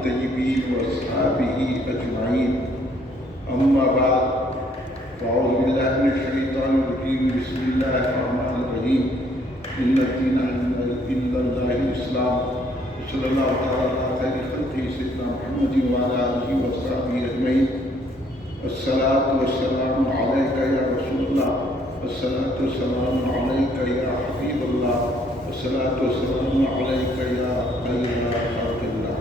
الطيبين وأصحابه أجمعين. أما بعد، فأعوذ بالله من الشيطان الرجيم. بسم الله الرحمن الرحيم. إن الدين عند الله الإسلام. صلى الله تعالى على خير خلقه سيدنا محمد وعلى آله وصحبه أجمعين. الصلاة والسلام عليك يا رسول الله، الصلاة والسلام عليك يا حبيب الله، الصلاة والسلام عليك يا خير خلق الله.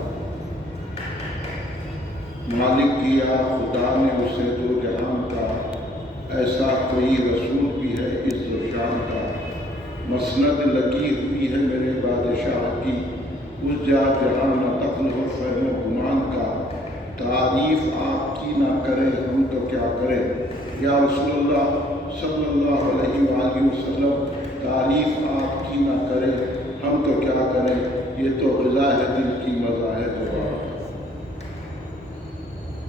مالک کیا خدا نے اسے دو جہان کا، ایسا کوئی رسول بھی ہے عز و شان کا. مسند لگی ہوئی ہے میرے بادشاہ کی، اس جا جہان نہ عقل و فہم و گمان کا. تعریف آپ کی نہ کرے ہم تو کیا کریں یا رسول اللہ صلی اللہ علیہ وآلہ وسلم. تعریف آپ کی نہ کرے ہم تو کیا کریں، یہ تو غذا ہے دل کی مزہ ہے دعا.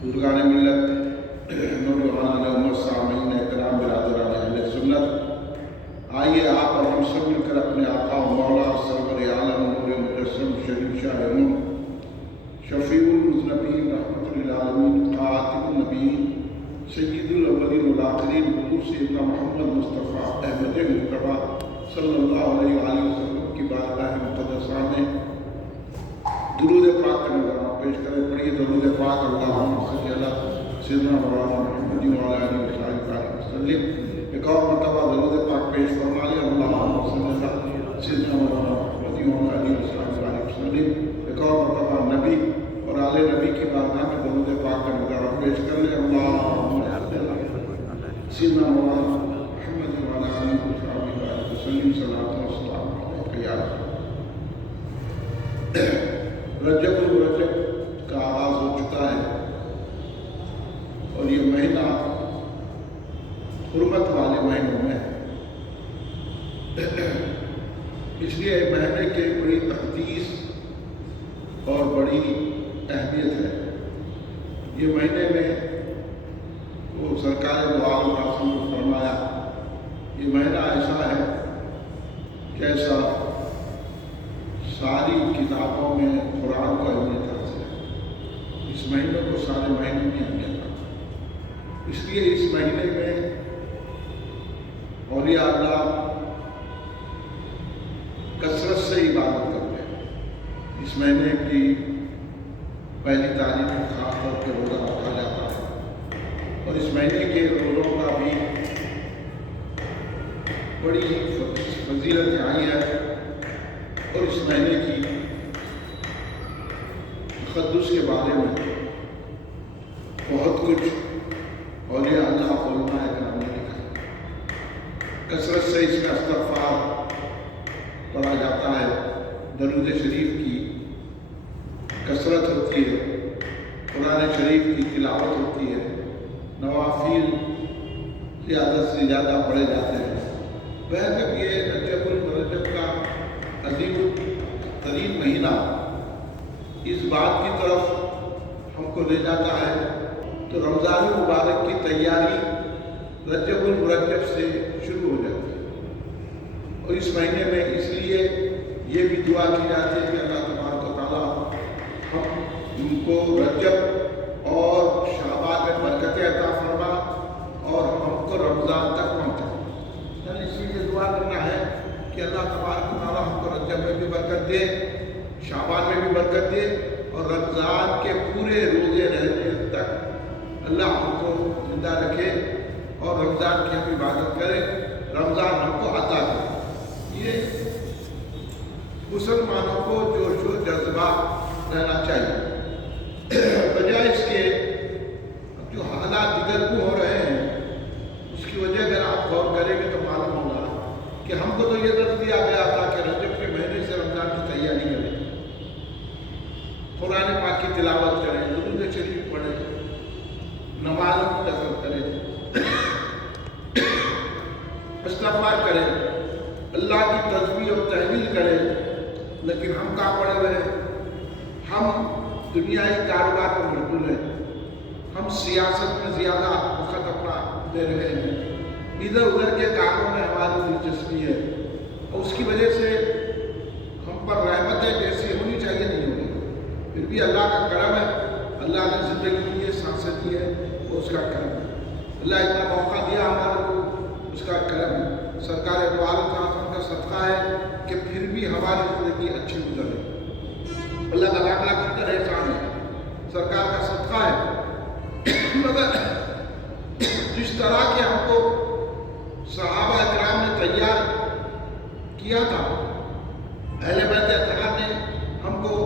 بزرگان ملت، نوجوانان امت، سامعین کرام، برادران اہل سنت، آئیے آپ اور ہم سب مل کر اپنے آقا و مولا سرور عالم نور مجسم شریف شاہ امم شفیع المذنبین رحمۃ للعالمین خاتم النبیین سید الاولین والآخرین حضور سیدنا محمد مصطفیٰ احمد مجتبیٰ صلی اللہ علیہ وآلہ وسلم کی بارگاہ مقدسہ میں درود پاک کا نظرانہ پیش کریں. پڑھیے درود پاک. اللہم صلی علی سیدنا مولانا محمد وعلی آلہ وصحبہ وسلم. ایک اور مرتبہ درود پاک پیش فرما لیں. اللہم صلی علی سیدنا مولانا محمد وعلی آلہ وصحبہ وسلم. ایک اور مرتبہ نبی اور آل نبی کی بارگاہ میں درود پاک کا نظرانہ پیش کر لیں. اللہم صلی علی سیدنا مولانا محمد وعلی آلہ وصحبہ وسلم. صلاۃ و سلام علیک یا رسول اللہ. رجب الرجب کا آغاز ہو چکا ہے اور یہ مہینہ حرمت والے مہینوں میں ہے. اس لیے مہینے کی بڑی تقدیس اور بڑی اہمیت ہے. یہ مہینے میں وہ سرکار دو عالم نے فرمایا، یہ مہینہ ایسا ہے جیسا ساری کتابوں میں قرآن کا اہمیت ہے. اس مہینے کو سارے مہینے کی اہمیت ہے. اس لیے اس مہینے میں اولیاء اللہ کثرت سے عبادت کرتے ہیں. اس مہینے کی پہلی تاریخ کو خاص طور پہ روزہ رکھا جاتا ہے اور اس مہینے کے روزوں کا بھی بڑی فضیلت آئی ہے. اور اس مہینے کی تقدس کے بارے میں بہت کچھ اولیاء اللہ علماء کرام نے لکھا. کثرت سے اس کا استغفار پڑھا جاتا ہے، درود شریف کی کثرت ہوتی ہے، قرآن شریف کی تلاوت ہوتی ہے، نوافل زیادہ سے زیادہ پڑھے جاتے ہیں. بہرکیف یہ رجب الرجب کا عظیم ترین مہینہ اس بات کی طرف ہم کو لے جاتا ہے تو رمضان المبارک کی تیاری رجب المرجب سے شروع ہو جاتی ہے. اور اس مہینے میں اس لیے یہ بھی دعا کی جاتی ہے کہ اللہ تبارک و تعالیٰ ہم کو رجب اور شعبان میں برکتیں عطا فرما اور ہم کو رمضان تک پہنچا. یعنی اس لیے دعا کرنا ہے کہ اللہ تبارک و تعالیٰ ہم کو رجب میں بھی برکت دے، شعبان میں بھی برکت دے اور رمضان کے پورے روزے رہنے تک اللہ ہم کو زندہ رکھے اور رمضان کی ہم عبادت کریں، رمضان ہم کو عطا کرے. یہ مسلمانوں کو جوش و جذبہ رہنا چاہیے. بجائے اس کے جو حالات دیگر کو ہو رہے ہیں اس کی وجہ اگر آپ غور کریں گے تو معلوم ہوگا کہ ہم کو تو یہ درس دیا گیا تھا کہ رجب کے مہینے سے رمضان کی تیاری کریں، قرآن پاک کی تلاوت کریں، درود شریف پڑھیں، نمازوں کی کثرت کریں، استغفار کریں، اللہ کی تسبیح اور تحلیل کریں. لیکن ہم کہاں پڑے ہوئے ہیں؟ ہم دنیائی کاروبار پر مشغول ہیں، ہم سیاست میں زیادہ وقت اپنا دے رہے ہیں، ادھر ادھر کے کاموں میں ہماری دلچسپی ہے اور اس کی وجہ سے ہم پر رحمتیں جیسی ہونی چاہیے نہیں ہونی. پھر بھی اللہ کا کرم ہے، اللہ نے زندگی میں یہ سانسیں دی ہے، وہ اس کا کرم ہے۔ اللہ اتنا موقع دیا ہمارے کو، اس کا کرم ہے۔ سرکار دو عالم کا صدقہ ہے کہ پھر بھی ہماری زندگی اچھی گزر رہی۔ اللہ کا لاکھ لاکھ شکر احسان ہے، سرکار کا صدقہ ہے۔ مگر جس طرح کے ہم کو صحابہ کرام نے تیار کیا تھا، اہل بیت اطہار نے ہم کو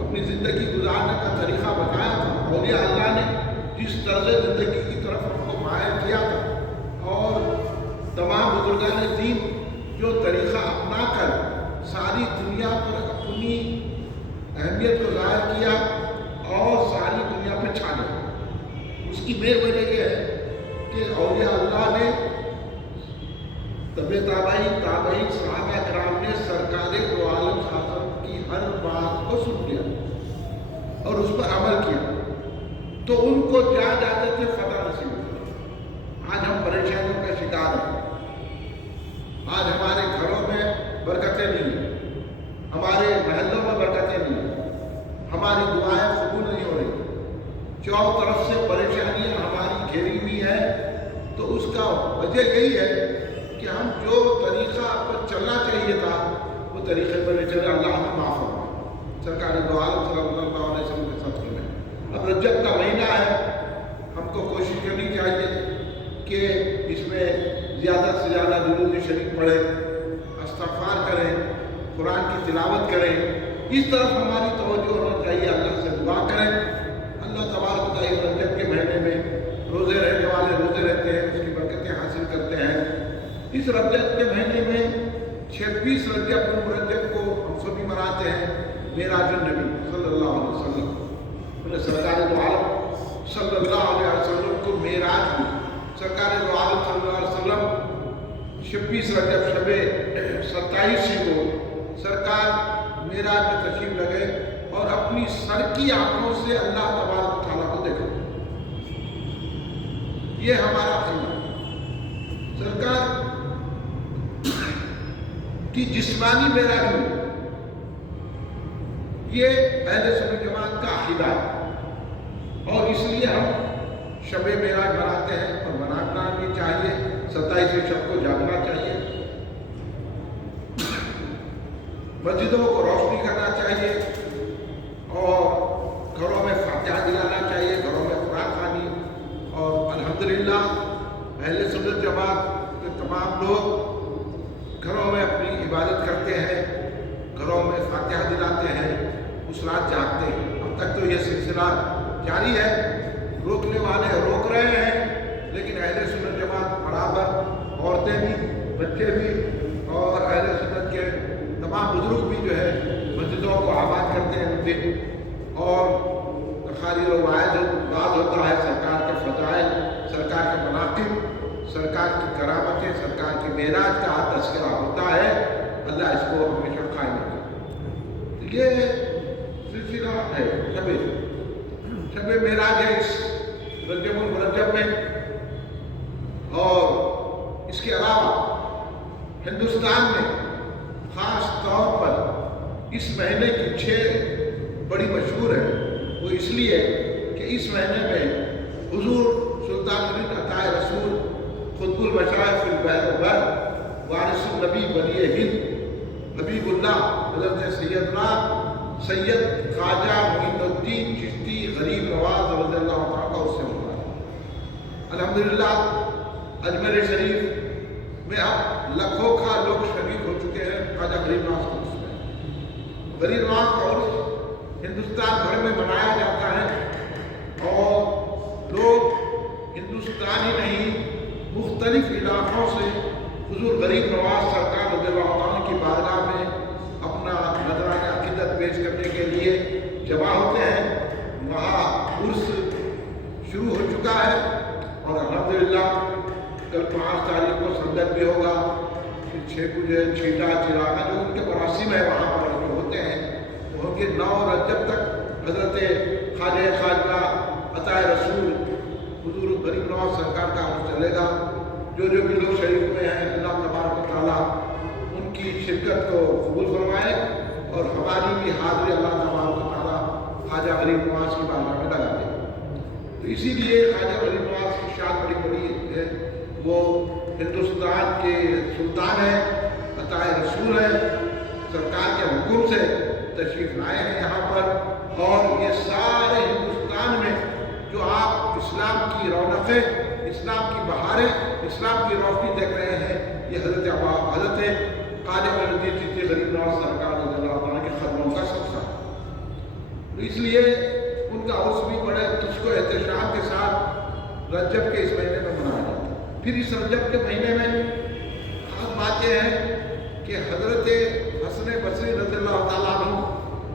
اپنی زندگی گزارنے کا طریقہ بتایا تھا، اولیاء اللہ نے جس طرز زندگی کی طرف ہم کو مائل کیا تھا، اور تمام بزرگان دین جو طریقہ اپنا کر ساری دنیا پر اپنی اہمیت کو ظاہر کیا اور ساری دنیا پہ چھا گیا، اس کی مین وجہ یہ ہے کہ اولیاء اللہ نے تابعین صحابہ کرام نے سرکار دو عالم کی ہر بات کو سن لیا اور اس پر عمل کیا، تو ان کو جا جاتے تھے فتح نصیب ہوئی۔ آج ہم پریشانیوں کا شکار ہیں، آج ہمارے گھروں میں برکتیں نہیں ہیں، ہمارے محلوں میں برکتیں نہیں ہیں، ہماری دعائیں قبول نہیں ہو رہی، چاروں طرف سے پریشانیاں ہماری گھیری ہوئی ہیں۔ تو اس کا وجہ یہی ہے کہ ہم جو طریقہ پر چلنا چاہیے تھا وہ طریقے پر نہیں چلے۔ اللہ ہمیں معاف ہو، سرکار دو عالم صلی اللہ علیہ وسلم کے صدقے میں۔ اب رجب کا مہینہ ہے، ہم کو کوشش کرنی چاہیے کہ اس میں زیادہ سے زیادہ درود شریف پڑھیں، استغفار کریں، قرآن کی تلاوت کریں، اس طرف ہماری توجہ ہونا چاہیے، اللہ سے دعا کریں۔ اللہ تبارک و تعالیٰ رجب کے مہینے میں روزے رہنے والے روزے رہتے ہیں، اس کی برکتیں حاصل کرتے ہیں۔ اس رجب کے مہینے میں 26 رجب المرجب کو ہم سبھی مناتے ہیں معراج النبی صلی اللہ علیہ وسلم۔ سرکار دو عالم صلی اللہ علیہ وسلم کو معراج ہوئی، سرکار دو عالم صلی اللہ علیہ وسلم 26 رجب شب 27 کو سرکار معراج میں تشریف لگے اور اپنی سر کی آنکھوں سے اللہ تبارک و تعالیٰ کو دیکھا۔ یہ ہمارا خیال ہے، سرکار کی جسمانی معراج ہوئی، یہ اہل سنت جماعت کا عقیدہ ہے، اور اس لیے ہم شب معراج مناتے ہیں، اور منانا بھی چاہیے۔ 27 شب کو جاگنا چاہیے، مسجدوں کو روشنی کرنا چاہیے، اور گھروں میں فاتحہ دلانا چاہیے، گھروں میں قرآن خوانی۔ اور الحمدللہ اہل سنت جماعت کے تمام لوگ گھروں میں اپنی عبادت کرتے ہیں، گھروں میں فاتحہ دلاتے ہیں، اس رات جاگتے ہیں۔ اب تک تو یہ سلسلہ جاری ہے، روکنے والے روک رہے ہیں، لیکن اہل سنت جماعت برابر عورتیں بھی، بچے بھی، اور اہل سنت کے تمام بزرگ بھی جو ہے مسجدوں کو آباد کرتے ہیں دن، اور تقاریر و واعظ ہوتا ہے، سرکار کے فضائل، سرکار کے مناقب، سرکار کی کرامتیں، سرکار کی معراج کا تذکرہ ہوتا ہے۔ اللہ اس کو ہمیشہ قائم رکھے۔ یہ سلسلہ ہے شب معراج ہے اس رجب المرجب میں، اور اس کے علاوہ ہندوستان میں خاص طور پر اس مہینے کی 6 بڑی مشہور ہے۔ وہ اس لیے کہ اس مہینے میں حضور سلطان الدین عطا رسول قطب المشائخ فی البحر والبر، وارث النبی ولی ہند حبیب اللہ حضرت سیدنا سید خواجہ معین الدین چشتی غریب نواز رضی اللہ عنہ کا اس سے ہوتا ہے۔ الحمدللہ اجمیر شریف میں اب لکھوں کا لوگ شریک ہو چکے ہیں خواجہ غریب نواز کا عرس میں۔ غریب نواز کا عرس ہندوستان بھر میں منایا جاتا ہے، اور لوگ ہندوستان ہی نہیں مختلف علاقوں سے حضور غریب نواز سرکار رضی اللہ عنہ کی بارگاہ میں اپنا نذرانہ عقیدت پیش کرنے کے لیے جمع ہوتے ہیں۔ وہاں عرس شروع ہو چکا ہے، اور الحمدللہ کل 5 تاریخ کو سنگت بھی ہوگا، پھر 6 بجے چھیٹا چراغا جو ان کے مراسم ہے وہاں پر جو ہوتے ہیں وہ ہوں گے 9 رجب تک۔ حضرت خواجہ عطا رسول حضور غریب نواز سرکار کا عرس چلے گا۔ جو بھی لوگ شریف ہوئے ہیں، اللہ تبارک و تعالیٰ ان کی شرکت کو قبول فرمائے، اور ہماری بھی حاضری اللہ تبارک و تعالیٰ ہندوستان کے سلطان ہیں، عطائے رسول ہیں، سرکار کے حکم سے تشریف لائے ہیں یہاں پر، اور یہ سارے ہندوستان میں جو آپ اسلام کی رونقیں، اسلام کی بہاریں، اسلام کی روشنی دیکھ رہے ہیں، یہ حضرت خواجہ معین الدین چشتی غریب نواز سرکار رضی اللہ عنہ کے قدموں کا صدقہ ہے۔ اس لیے ان کا عرس بھی بڑے تجھ کو احتشام کے ساتھ رجب کے اس مہینے میں منایا جاتا ہے۔ پھر اس رجب کے مہینے میں خاص بات یہ ہے کہ حضرت حسن بصری رضی اللہ تعالیٰ عنہ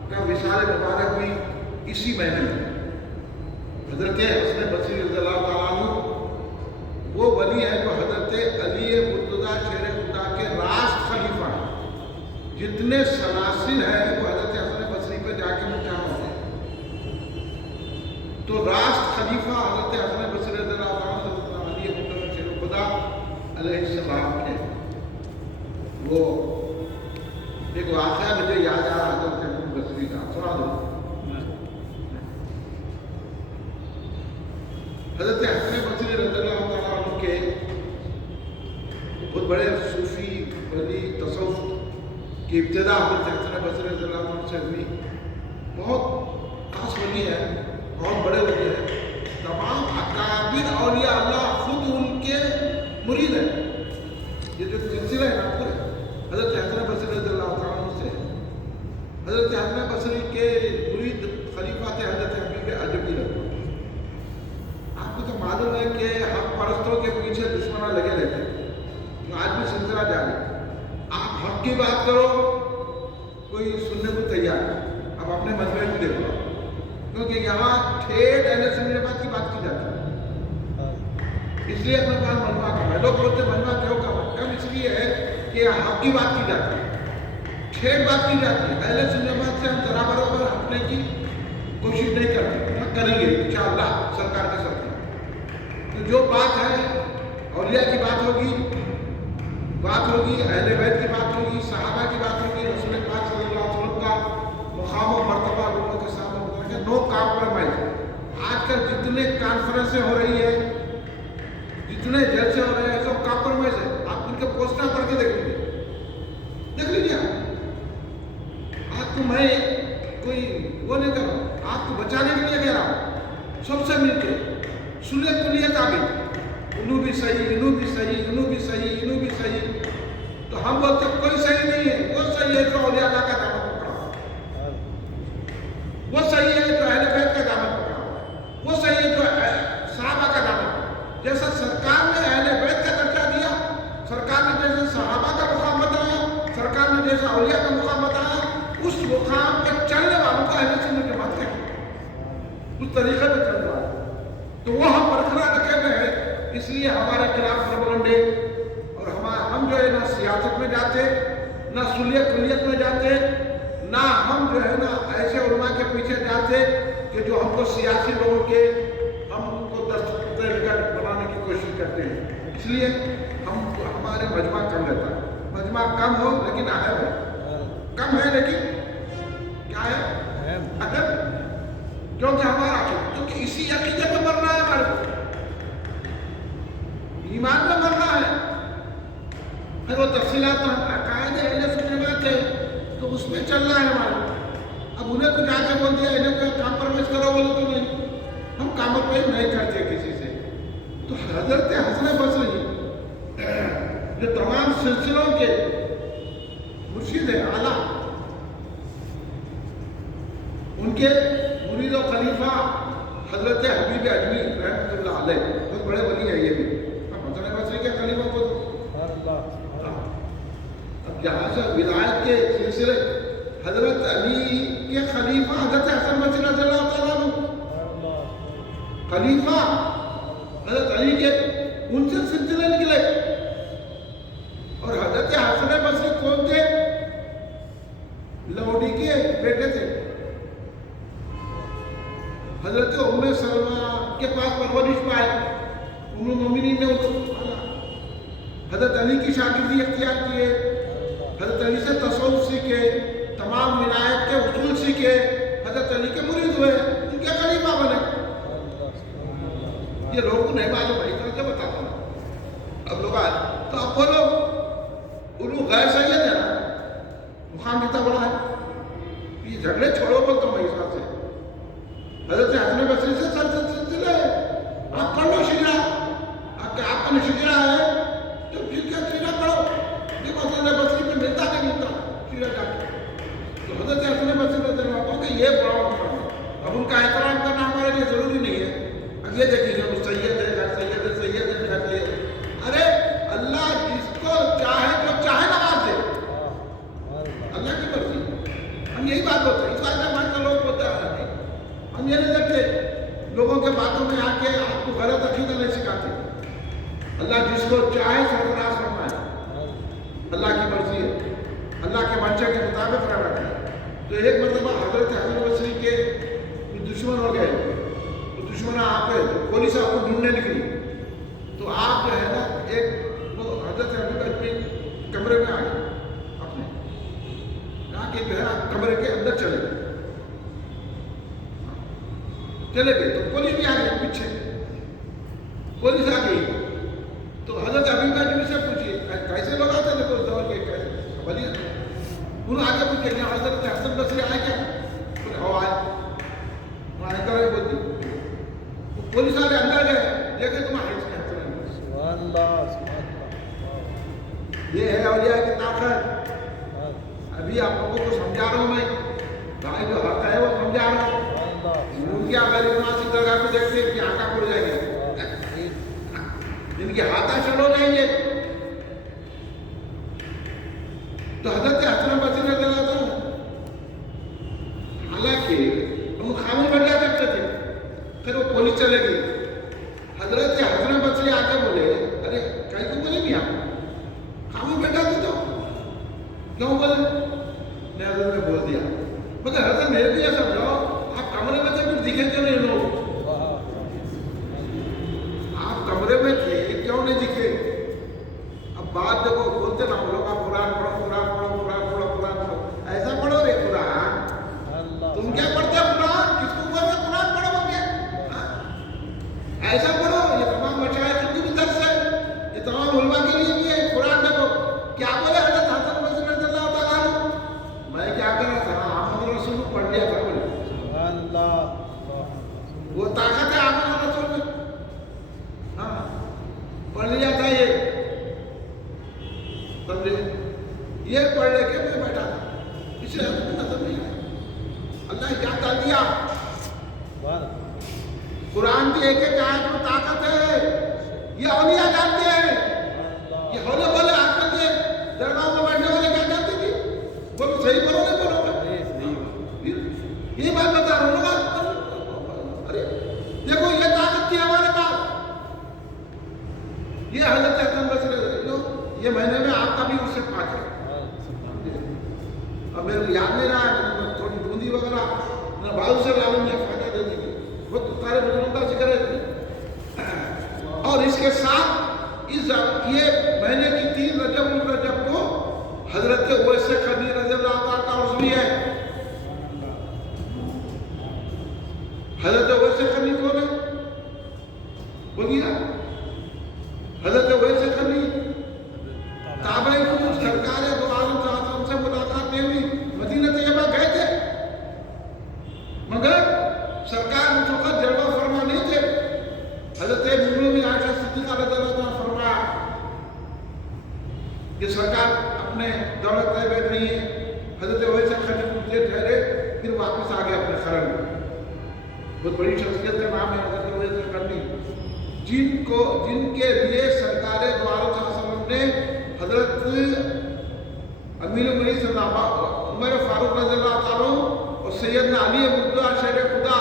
کا وصال مبارک بھی اسی مہینے میں۔ حضرت حسن بصری رضی اللہ تعالیٰ عنہ وہ ولی ہے جو حضرت علی مرتضیٰ شیر خدا کے راست خلیفہ ہیں۔ جتنے سلاسل ہیں وہ حضرت حسن بصری پہ جا کے منتہا ہوتے ہیں۔ تو راست خلیفہ حضرت حسن بصری رضی اللہ تعالیٰ عنہ حضرت علی مرتضیٰ شیر خدا علیہ السلام کے وہ ایک واقعہ مجھے یاد آ رہا حضرت حسن بصری کا، سنا دو۔ حضرت حسن بصری رضی اللہ تعالیٰ عنہ کے بہت بڑے صوفی ولی تصوف کی ابتدا حضرت حسن بصری رضی اللہ عنہ سے ہوئی۔ بہت خاص ولی ہے، بہت بڑے ولی ہیں، تمام اکابر اولیاء اللہ خود ان کے مرید ہیں۔ یہ جو سلسلہ ہے نا پورے حضرت حسن بصری رضی اللہ تعالیٰ عنہ سے، حضرت حسن بصری کے مرید خلیفہ تھے حضرت حبیب عجمی رضی اللہ۔ آپ کو تو معلوم ہے کہ حق پرستوں کے پیچھے دشمناں لگے رہتے ہیں، جو آج بھی سلسلہ جاری ہے۔ آپ حق کی بات کرو کوئی سننے کو تیار ہے، آپ اپنے مجمع کو دیکھو، کیونکہ یہاں ٹھیک اہل سننے بات کی بات کی جاتی ہے، اس لیے اپنے پاس مجمع کم ہے۔ لوگ بولتے مجمع کیوں کم ہے؟ کم اس لیے ہے کہ حق کی بات کی جاتی ہے، ٹھیک بات کی جاتی ہے۔ اہل سننے بات سے ہم ذرا برابر ہٹنے کی کوشش نہیں کرتے، ہم کریں گے انشاءاللہ سرکار کے ساتھ۔ تو جو بات ہے اولیاء کی بات ہوگی، اہل بیت کی بات ہوگی، صحابہ کی بات ہوگی، رسول پاک صلی اللہ علیہ وسلم کا مقام و مرتبہ لوگوں کے سامنے بتا کے نو کمپرومائز۔ آج کل جتنے کانفرنسیں ہو رہی ہیں، جتنے جلسے ہو رہے ہیں، سب کمپرومائز ہے۔ آپ ان کے پوسٹر پڑھ کے دیکھ لیجیے آپ کو میں کوئی وہ نہیں کر رہا ہوں، آپ کو بچانے کے لیے کہہ رہا ہوں، سب سے مل کے سنت کلیت آگئی، انہوں بھی صحیح، انہوں بھی صحیح، انہوں بھی صحیح، انہوں بھی صحیح۔ تو ہم بولتے ہیں کوئی صحیح نہیں ہے، وہ صحیح ہے جو اولیاء اللہ کا دامن پکڑا ہوا ہے، وہ صحیح ہے جو اہل بیت کا دامن پکڑا ہوا ہے، وہ صحیح ہے جو صحابہ کا دامن پکڑا ہوا ہے۔ جیسا سرکار نے اہل بیت کا درجہ دیا، سرکار نے جیسے صحابہ کا مقام بتایا، سرکار نے جیسا اولیاء کا مقام بتایا، اس مقام پہ چلنے والوں کا اہل سنت جماعت کہتے ہیں، اس طریقے پہ چلنے والوں تو وہ ہم برقرار رکھے ہوئے ہیں۔ اس لیے ہمارے خلاف پروپیگنڈے، اور ہم جو ہے نہ سیاست میں جاتے، نہ سلیت کلیت میں جاتے، نہ ہم جو ہے نا ایسے علماء کے پیچھے جاتے کہ جو ہم کو سیاسی لوگوں کے ہم ان کو دستگیر بنانے کی کوشش کرتے ہیں۔ اس لیے ہمارے مجمع کم رہتا ہے، مجمع کم ہو لیکن اہم ہے، کم ہے لیکن کیا ہے اہم، کیونکہ ہمارا کیونکہ اسی عقیدے میں مرنا ہے، ہمارے کو ایمان میں مرنا ہے۔ پھر وہ تفصیلات عقائد اہل سنت ہے تو اس میں چلنا ہے ہمارے۔ اب انہیں کو جا کے بول دیا انہیں کوئی کمپرومائز کرو بولے تو نہیں، ہم کمپرومائز نہیں کرتے کسی سے۔ تو حضرت حسن بصری جو تمام سلسلوں کے مرشد ہیں، اعلیٰ، ان کے مرید و خلیفہ حضرت حبیب عجمی رحمۃ اللہ علیہ بہت بڑے ولی ہیں۔ یہ بھی حسن بصری کے خلیفہ کو اب جہاں سے ولایت کے سلسلے حضرت علی کے خلیفہ حضرت حسن بصری رضی اللہ تعالیٰ عنہ، خلیفہ حضرت علی کے ان سے سلسلے نکلے۔ اور حضرت حسن بصری کون تھے؟ لوڈی کے بیٹے تھے، حضرت ام سلمہ کے پاس پرورش پائے، ام المومنین نے حضرت علی کی شاگردی اختیار کیے، حضرت علی سے تصوف سیکھے، تمام ولایت کے اصول سیکھے، حضرت علی کے مرید ہوئے، ان کے خلیفہ بنے۔ یہ لوگوں کو نہیں معلوم ہے، بتاتا ہوں اب لوگ آج تو اب بولو علو غیر سید ہے نا، مقام کتنا بڑا ہے. یہ جھگڑے چھوڑو بولتا ہوں میں اس بات سے. حضرت حسن بصری سے سلسلہ ہے. آپ پڑھ لو شجرا، آپ کا شجرا ہے تو پھر کیا شجرا پڑھو. دیکھو حسن بصری میں ملتا نہیں ملتا شجرا جا کے. تو حضرت حسن بصری رضی اللہ عنہ کہ یہ بڑا مقام ہے. اب ان کا احترام کرنا ہمارے لیے ضروری نہیں ہے. اب یہ دیکھیے وہ سید ہے، سید ہے، سید ہے، سید ہے. ارے اللہ جس کو چاہے جو چاہے نواز دے، اللہ کی مرضی. ہم یہی بات ہوتے ہیں. اس بات میں ہمارے لوگ ہوتا ہے، ہم یہ نہیں دیکھتے لوگوں کے باتوں میں آ کے آپ کو غلط عقیدہ نہیں سکھاتے. اللہ جس کو چاہے سرفراز فرمائے، اللہ کی مرضی ہے، اللہ کے منشا کے مطابق رہ بیٹھے. تو ایک مرتبہ حضرت حسن بصری کے دشمن ہو گئے. تو دشمن آپ پہ پولیس آپ کو ڈھونڈنے نکلی. تو آپ جو ہے نا ایک وہ حضرت حسن بصری کمرے میں آ گئے اپنے، کہا کہ جو ہے آپ کمرے کے اندر چلے گئے. تو پولیس بھی آ گئی پیچھے. پولیس آ گئی تو حضرت حبیبہ جی سے پوچھیے کیسے لوگ آتے تھے اس دور کے، کیسے بولیے. انہوں آگے پوچھے کہ حضرت حسن بصری آئے کیا؟ بولے ہو آئے. وہاں اندر ہے بولتی. پولیس والے اندر گئے، دیکھے تمہارے سبحان اللہ، سبحان اللہ. یہ ہے اولیاء کی طاقت. ابھی آپ لوگوں کو سمجھا رہا ہوں میں، بھائی جو حق ہے وہ سمجھا رہا ہوں. ان کی اگر مناسب درگاہ کو دیکھتے ہیں کہ آنکھا پڑ جائیں گے، ان کے ہاتھا چلو جائیں گے. تو حضرت حسن بصری رضی اللہ عنہ حالانکہ ہم خاموش بیٹھ جا کرتے تھے. پھر وہ پولیس چلے گئی. حضرت حسن بصری آ کے بولے ارے کہیں کو بولے نہیں آپ خاموش بیٹھا تھے تو کیوں بولے؟ میں حضرت نے بول دیا مگر حضرت میرے بھی یہ سمجھاؤ آپ کمرے میں تھے پھر دکھے کیوں نہیں لوگ؟ آپ کمرے میں تھے کیوں نہیں دکھے؟ اب بات دیکھو بولتے نا لوگ آپ قرآن پڑھو، قرآن پڑھو، قرآن پڑھو، قرآن پڑھو. ایسا پڑھو رے قرآن. تم کیا پڑھتے ہو قرآن؟ کس کو بول رہے قرآن پڑھو بول کے؟ ایسا پڑھو. یہ تمام مشاہد کی بھی درس ہے، یہ تمام علماء کے لیے بھی ہے. قرآن دیکھو کیا بولے حضرت حسن بصری رضی اللہ تعالیٰ عنہ. میں کیا کر رہا تھا؟ محمد رسول کو پڑھ لیا تھا. سبحان اللہ. وہ طاقت ہے محمد رسول میں. ہاں پڑھ لیا تھا. یہ پڑھ لے کے میں بیٹھا تھا. اسے ہمیں نظر نہیں آیا. اللہ کیا کر دیا. قرآن کی ایک ایک آیت میں طاقت ہے. یہ اولیاء جانتے ہیں. یہ ہولے بولے آج کل کے درگاہوں میں بیٹھنے والے کیا جانتے تھے؟ بولو صحیح بولو نہیں بولو گے. یہ بات بتا رہا ہوں. ارے دیکھو یہ طاقت تھی ہمارے پاس. یہ حضرت حسن بصری یہ مہینے میں آپ کا بھی اس سے پاک ہے. اب میرے کو یاد نہیں رہا ہے، تھوڑی بوندی وغیرہ بازو سے لا لوں میں فائدہ دے دیں گے. وہ سارے بزرگوں کا ذکر ہے. اور اس کے ساتھ یہ مہینے کی 3 رجب کو حضرت اویس قرنی رضی اللہ تعالیٰ کا عرض بھی ہے. حضرت اویس قرنی کون ہے بولیے؟ حضرت اویس قرنی تابعی کو سرکار دو عالم صلی اللہ علیہ وسلم سے ملاقات نہیں ہوئی. مدینہ طیبہ گئے تھے مگر سرکار اس وقت جلوہ فرما نہیں تھے. حضرت مومنین عائشہ صدیقہ رضی اللہ عنہا فرمایا کہ سرکار اپنے دولت میں بیٹھ رہی ہے. حضرت اویس قرنی کچھ دیر ٹھہرے پھر واپس آ گئے اپنے خرم میں. بہت بڑی شخصیت کا نام ہے حضرت اویس قرنی، جن کے لیے سرکار دو عالم صلی اللہ علیہ وسلم نے حضرت امیر المؤمنین صلی عمر فاروق رضی اللہ تعالیٰ اور سیدنا علی عبداللہ شیر خدا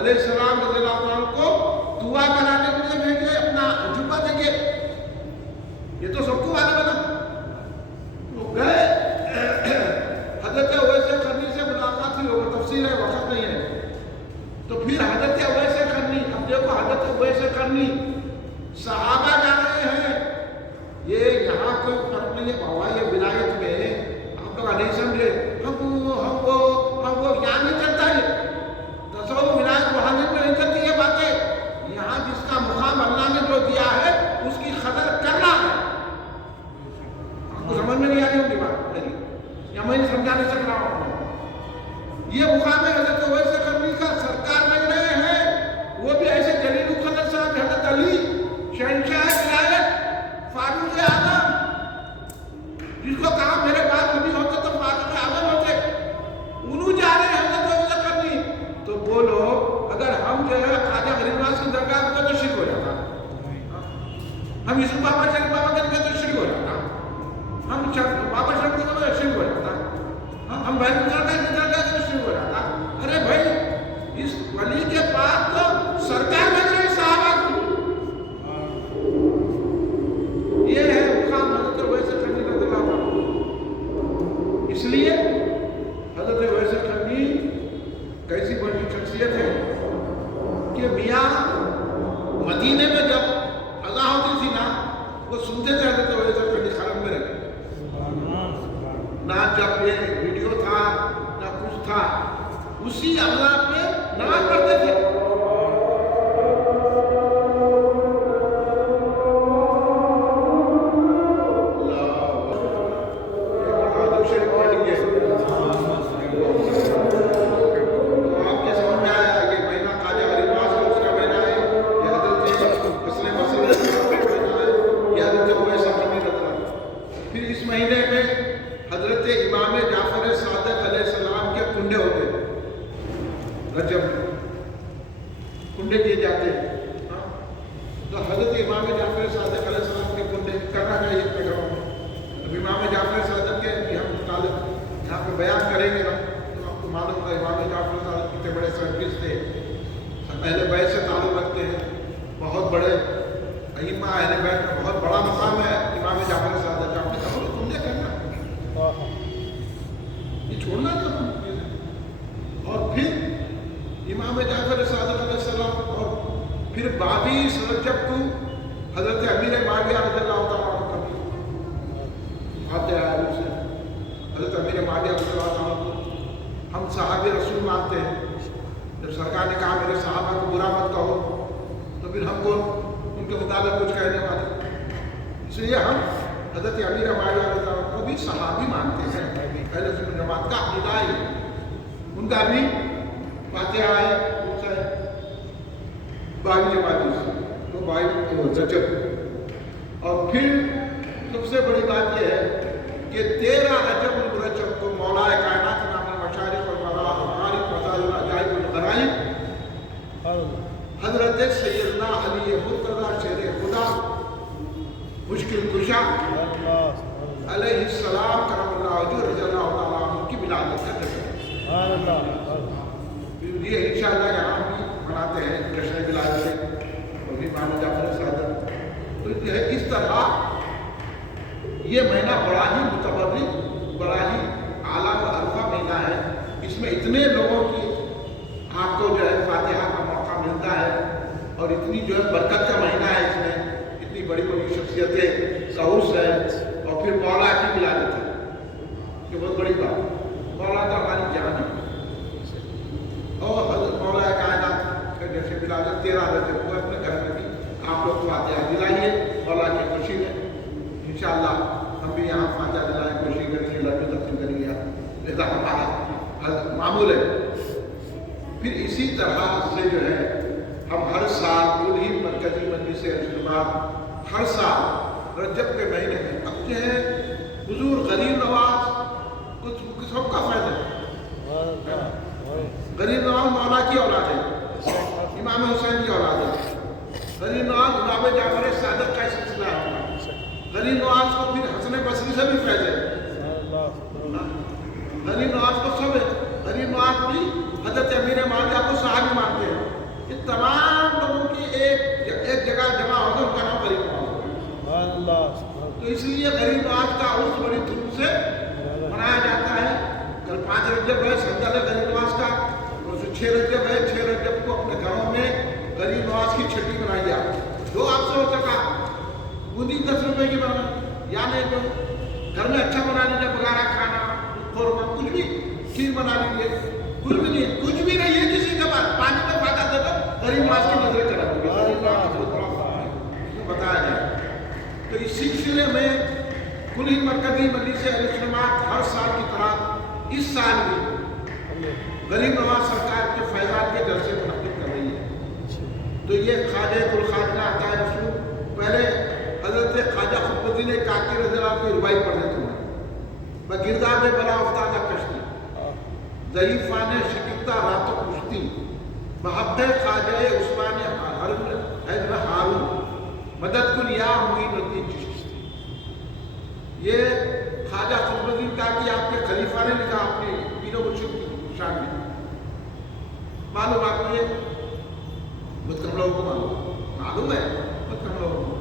علیہ السلام رضی اللہ تعالیٰ کو دعا کرانے کے لیے بھیجے اپنا جبہ دے کے. یہ تو سب کو معلوم ہے نا. تو گئے حضرت اویس قرنی سے ملاقات ہوئی. وہ تفصیل ہے، وقت نہیں ہے. تو پھر حضرت اویس قرنی، اب دیکھو حضرت اویس قرنی صحابہ جا رہے ہیں. یہ یہاں کوئی فرق نہیں ہے بابا. یہ ولایت میں آپ لوگ نہیں سمجھے. ہم وہ یہاں نہیں چلتا ہے. تصور ولایت وہاں نہیں چلتی ہے باتیں. یہاں جس کا یہ مقام حضرت اویس قرنی کا سرکار لگ رہے ہیں، وہ بھی ایسے جلیل القدر صاحب حضرت علی شہنشاہ ولایت فاروق اعظم، جس کو کہا میرے بعد نبی ہوتے تو فاروق اعظم ہوتے، انہوں جا رہے ہیں حضرت اویس قرنی۔ تو بولو اگر ہم جو ہے خواجہ غریب نواز کی درگاہ کو تو شرک ہو جاتا، ہم یوسف بابا شریف بابا کریں تو شرک ہو جاتا، ہم بابا شریف کو تو شرک ہو جاتا، ہم بھائی درگاہ کی درگاہ تو شرک ہو جاتا۔ ارے بھائی اس ولی کے پاس تو سرکار بن رہے صحابہ کو، یہ ہے مقام حضرت اویس قرنی رضی اللہ عنہ۔ اس لیے حضرت اویس قرنی کیسی بڑی شخصیت ہے کہ میاں مدینے میں جب اذان ہوتی تھی نا، وہ سنتے تھے حضرت اویس قرنی حرم میں رہے، نہ جب یہ ویڈیو تھا نہ کچھ تھا، اسی اذان پہ نماز پڑھتے تھے۔ کنڈے دیے جاتے ہیں، تو حضرت امام جعفر صادق علیہ السلام کے کنڈے کرنا چاہیے اپنے گھروں میں۔ اب امام جعفر صادق کے بھی ہم مطالب یہاں پہ بیان کریں گے نا، تو آپ کو معلوم ہوگا امام جعفر صادق کتنے بڑے سائنٹسٹ تھے، اہل بیت سے تعلق رکھتے ہیں، بہت بڑے ائمہ اہل بیت میں بہت بڑا مقام ہے امام جعفر صادق۔ آپ نے کہا کنڈے کرنا، یہ چھوڑنا نہیں۔ اور پھر امام جعفر صادق علیہ السلام اور پھر 22 رجب کو حضرت امیر معاویہ رضی اللہ تعالیٰ عنہ کا بھی آتے ہیں سے حضرت امیر معاویہ رضی اللہ تعالیٰ کو ہم صحابی رسول مانتے ہیں۔ جب سرکار نے کہا میرے صحابہ کو برا مت کہو، تو پھر ہم کو ان کے متعلق کچھ کہنے والے، اس لیے ہم حضرت امیر معاویہ رضی اللہ عنہ کو بھی صحابی مانتے ہیں، اہل سنت جماعت کا عقیدہ ہے، ان کا بھی فاتحہ ہے، اس ہے 22 جماعتی سے، تو 22 رجب۔ اور پھر سب سے بڑی بات یہ ہے کہ 13 رجب المرجب کو مولا کائنات امام المشارق والمغارب وسائل العجائب والغرائب حضرت سیدنا علی مرتضیٰ شیر خدا مشکل کشا علیہ السلام کرم اللہ وجہہ رضی اللہ تعالیٰ عنہ کی ولادت کا جشن ہے۔ یہ انشاءاللہ یہاں بھی مناتے ہیں جشن ولادت، اور بھی امام جعفر صادق۔ تو یہ ہے اس طرح یہ مہینہ بڑا ہی متبرک، بڑا ہی اعلیٰ و عرفہ مہینہ ہے، اس میں اتنے لوگوں کی آپ کو جو ہے فاتحہ کا موقع ملتا ہے، اور اتنی جو ہے برکت کا مہینہ ہے، اس میں اتنی بڑی بڑی شخصیتیں سعود ہے، اور پھر مولا کی ولادت ہے، یہ بہت بڑی بات، مولا تو ہماری جان ہے۔ اور حضرت مولا کائنات کا جیسے ولادت 13 رجب کو اپنے گھر میں بھی آپ لوگ فاتحہ دلائیے مولا کی خوشی میں، انشاءاللہ ہم بھی یہاں فاتحہ دلائیں، خوشی کریں گے، لڈو تقسیم کریں گے، لہذا ہمارا معمول ہے۔ پھر اسی طرح سے جو ہے ہم ہر سال کل ہی مرکزی مجلس اجتماع ہر سال رجب کے مہینے میں اب جو ہے حضور غریب نواز کچھ سب کا فائدہ ہے۔ غریب نواز مولا کی اولاد ہے، امام حسین کی اولاد ہے، غریب نواز امام جعفر صادق کا سلسلہ ہے، غریب نواز کو پھر حسن بصری سے بھی فائدہ ہے، غریب نواز کو سب ہے، غریب نواز بھی حضرت امیر معاویہ کو صحابی مانتے ہیں۔ یہ تمام لوگوں کی ایک جگہ جمع ہوگا، ان کا نام غریب نواز، تو اس لیے غریب نواز کا عرس بڑی دھوم سے منایا جاتا ہے۔ کل 5 رجب ہے، سنگل ہے غریب نواز کا، اور 6 رجب ہے، 6 رجب کو اپنے گھروں میں غریب نواز کی چھٹی منائی جاتی ہے۔ جو آپ سے ہو سکا بوندی 10 روپے کی بنا، یا نہیں تو گھر میں اچھا بنا لیجیے، بغارہ کھانا، قورمہ، کچھ بھی کھیر بنا لیجیے، کچھ بھی نہیں، کچھ بھی نہیں ہے کسی کے پاس، پانی میں فائدہ دے دو، غریب نواز کی نظریں کرا دو گے، غریب نواز بہت بڑا کام ہے، اس میں بتایا جائے۔ تو اس سلسلے میں کل ہی مرکزی مجلس اہل سنت ہر سال کی طرح اس سال بھی غریب نواز سرکار کے فیضان کے جلسے منعقد کر رہی ہے. تو یہ خواجہ گلخواجہ عطا رسول پہلے حضرت خواجہ قطب الدین کاکی رضی اللہ عنہ کی ربائی پڑھنے تمہیں بگرداب بلا افتادہ کشتی ضعیفان شکستہ رات و کشتی محب خواجہ عثمان حیدر ہارون مدد کن یا معین الدین چشتی. یہ خواجہ قطب الدین کاکی آپ کے خلیفہ نے لکھا اپنے پیر و مرشد کی شان میں. معلوم آپ کو یہ بہت کم لوگوں کو معلوم ہے بہت کم لوگوں کو.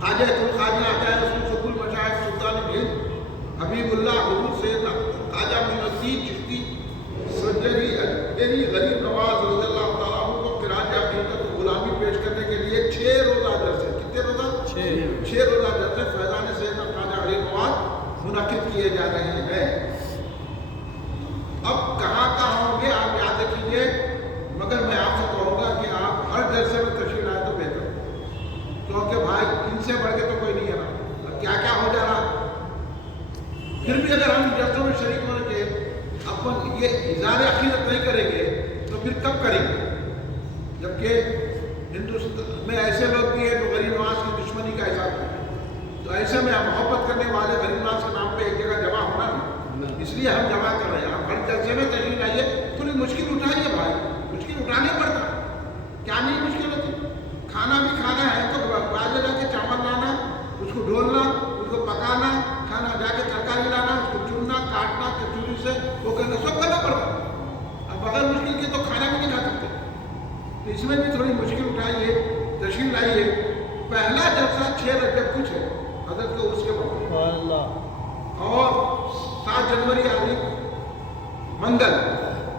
خواجہ گلخواجہ عطا رسول فضل المشائخ سلطان ہند حبیب اللہ حضور سید خواجہ معین الدین چشتی سنجری اجمیری غریب نواز رضی اللہ تعالیٰ عنہ کو خراج عقیدت و غلامی پیش کرنے کے لیے 6 روزہ جلسے کتنے روزہ 6 روزہ جلسے فیضان سید خواجہ غریب نواز منعقد کیے جا رہے ہیں. اب کہاں ہوں گے آپ یاد رکھیے مگر میں آپ سے کہوں گا کہ آپ ہر جلسے میں تشریف لائے تو بہتر کیونکہ بھائی ان سے بڑھ کے تو کوئی نہیں ہے نا. اب کیا کیا ہو جا رہا پھر بھی اگر ہم جلسوں میں شریک ہونے کے اپن یہ اظہار عقیدت نہیں کریں گے تو پھر کب کریں گے. جبکہ ہندوستان میں ایسے لوگ بھی ہیں جو غریب نواز کی دشمنی کا اظہار کرتے ہیں. تو ایسے میں محبت کرنے والے غریب نواز کے نام پہ ایک جگہ جمع ہونا نہیں اس لیے ہم جمع کر رہے ہیں. آپ ہر جلسے میں تشریف لائیے تھوڑی مشکل اٹھائیے بھائی مشکل اٹھانے پڑتا کیا نہیں مشکل ہوتی. کھانا بھی کھانا ہے تو باہر جا کے چاول لانا اس کو ڈھولنا اس کو پکانا کھانا جا کے ترکاری لانا اس کو چننا کاٹنا کچوری سے وہ کرنا سب کرنا پڑتا. اب بغیر مشکل کے تو کھانا بھی نہیں کھا سکتے. تو اس میں بھی تھوڑی مشکل اٹھائیے تشریف لائیے. پہلا جلسہ 6 رجب کچھ ہے حضرت کے عرس کے وقت اور 7 جنوری آدمی منگل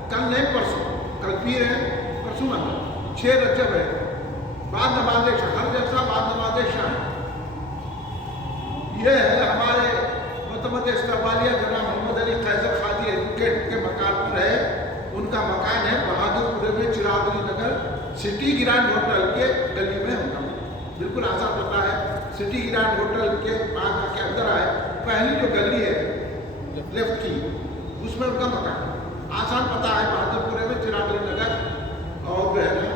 کل نہیں پرسوں کل پیر ہے پرسوں منگل 6 رجب ہے بعد نماز شاہ ہر جلسہ بعد نماز شاہ ہے. یہ ہے ہمارے متمد استقبالیہ جناب محمد علی قیصر خادی ایڈوکیٹ کے مکان پر ہے. ان کا مکان ہے بہادر پورے میں چراغ علی نگر سٹی گرانڈ ہوٹل کے گلی میں ہوتا ہے. بالکل آسان پتہ ہے سٹی گرانڈ ہوٹل کے بعد کے اندر آئے پہلی جو گلی ہے لیفٹ کی اس میں ان کا مکان آسان پتہ ہے بہادر پورے میں چراغ علی نگر اور جو ہے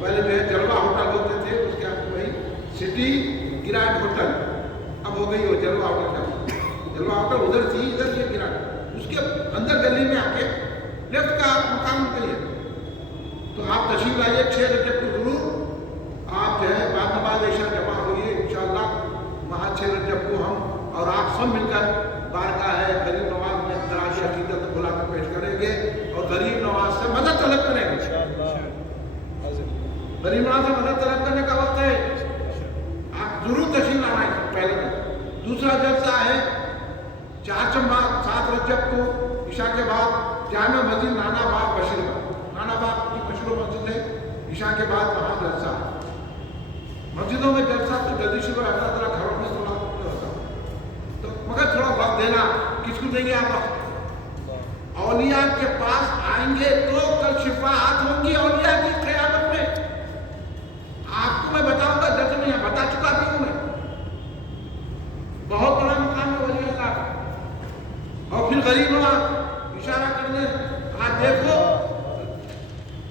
پہلے جو ہے جلوہ ہوٹل ہوتے تھے اس کے اندر وہی سٹی گرانڈ ہوٹل اب ہو گئی وہ جلوہ ہوٹل. جلوہ ہوٹل ادھر تھی ادھر یہ گرانڈ اس کے اندر گلی میں آ کے لیفٹ کا مکان ہوتا ہے. تو آپ تشریف لائیے 6 رجب کو ضرور آپ جو ہے بعد نماز عشاء جمع ہوئیے انشاءاللہ وہاں 6 رجب کو ہم اور آپ سب مل کر بارگاہ ہے غریب نواز میں خراج عقیدت غلامی پیش کریں گے اور غریب نواز سے مدد طلب کریں گے. غریب نواز سے مدد طلب کرنے کا وقت ہے آپ ضرور تشریف لانا ہے. پہلے دوسرا جلسہ ہے 7 رجب کو عشاء کے بعد جامع مسجد نانا باغ بشیر باغ نانا باغ کی مشہور مسجد ہے. عشاء کے بعد وہاں جلسہ مسجدوں میں جلسہ تو جلدی شکر اللہ تعالیٰ گھروں میں تھوڑا ہوتا تو مگر تھوڑا وقت دینا کس کو دیں گے آپ وقت. اولیاء کے پاس آئیں گے تو کل شفاعت ہوں گی اولیاء کی قیامت میں. آپ کو میں بتاؤں گا جلسے میں بتا چکا بھی ہوں میں بہت بڑا مقام ہے ولی اللہ کا. اور پھر غریب نواز اشارہ کرنے آپ دیکھو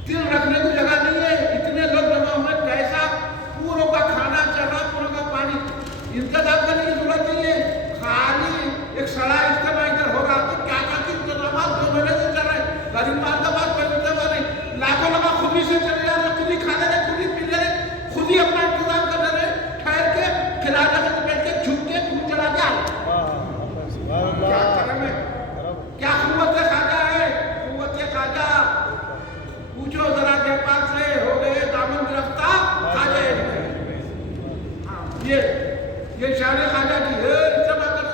دل رکھنے کی جگہ نہیں ہے اتنے لوگ جمع ہوئے پیسہ پوروں کا کھانا چلا پوروں کا پانی انتظام کرنے کی ضرورت نہیں ہے. خالی ایک سڑا اجتماع ادھر ہو رہا تو کیا کیا کی انتظامات 2 مہینے سے چل رہے ہیں. غریب نواز کا بات کوئی انتظام نہیں لاکھوں لوگ خود ہی سے چلے جا رہے خود ہی کھانے رہے خود ہی پی لے رہے خود ہی اپنا انتظام کر رہے ٹھہر کے کھلا جا کے بیٹھ کے جھک کے پھول چلا کے کیا کرم ہے کیا قوت خواجہ ہے قوت خواجہ. پوچھو ذرا کے پاس سے ہو گئے دامن گرفتار خواجہ یہ شان خواجہ کی ہے. جمع کر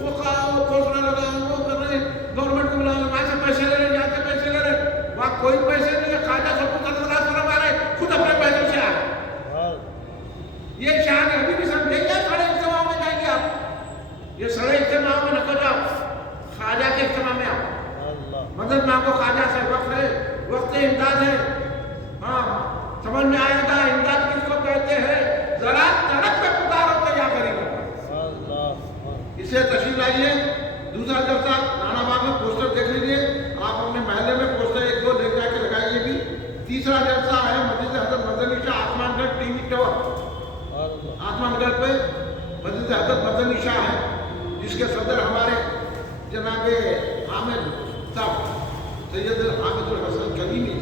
وہ پوچھنے لگا وہ کر رہے گورنمنٹ کو بلا وہاں سے پیسے لے رہے یہاں سے پیسے لے رہے وہاں کوئی پیسے نہیں ہے. خواجہ سب کو کروا رہے خود اپنے پیسوں سے آئے. یہ شان ہے ابھی بھی سمجھے گا. سڑے اجتماع میں جائیں گے آپ یہ سڑے اجتماع میں نہ جاؤ خواجہ کے اجتماع میں آؤ. مدد مانگو خواجہ سے وقت ہے وقت امداد ہے. ہاں سمجھ میں آئے گا امداد کس کو کہتے ہیں. ذرا تڑپ پہ پکارو تو یا کریں گے اسے تشریف لائیے. دوسرا جلسہ نانا باغ میں پوسٹر دیکھ مسجد حضرت مدنی شاہ ہے جس کے صدر ہمارے جناب عامر صاحب سید حامد الحسن کلیمی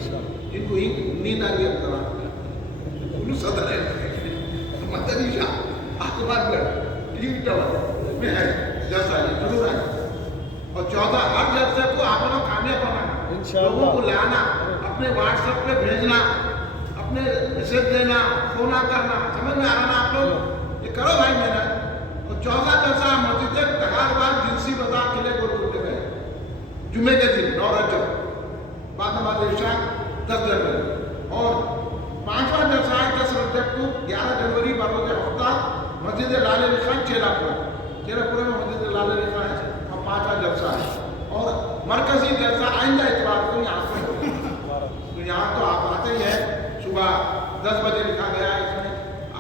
جن کو نیند آ گئی انہوں صدر ہے مدنی شاہ آسمان گڑھ ٹیوی ٹاور میں ہے جلسہ یہ ضرور ہے اور 14 ہر جلسے کو آپ لوگ کامیاب بنانا لوگوں کو لانا اپنے واٹس ایپ پہ بھیجنا اپنے میسج دینا فون کرنا سمجھ میں آ رہا نا آپ لوگ یہ کرو بھائی میرا اور 14 جلسہ مسجد تغارباد جنسی بازار قلعے گولکنڈے میں جمعے کے دن 9 رجب بعد نماز عشاء 10 جنوری اور 5واں جلسہ ہے 10 رجب کو 11 جنوری بروز ہفتہ مسجد لال علی خان چیلا پورے میں مسجد لال علی خان ہے اور 5واں جلسہ ہے اور مرکزی جلسہ آئندہ اتوار کو یہاں پر ہوگا تو یہاں تو آپ آتے ہی ہیں صبح 10 بجے لکھا گیا ہے اس میں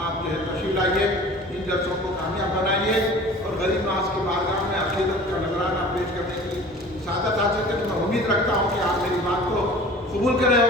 آپ جو ہے تشریف لائیے ان جلسوں کو کامیاب بنائیے اور غریب نواز کی بارگاہ میں عقیدت کا نذرانہ پیش کرنے کی سعادت حاصل کرنے کی میں امید رکھتا ہوں کہ آپ میری بات کو قبول کریں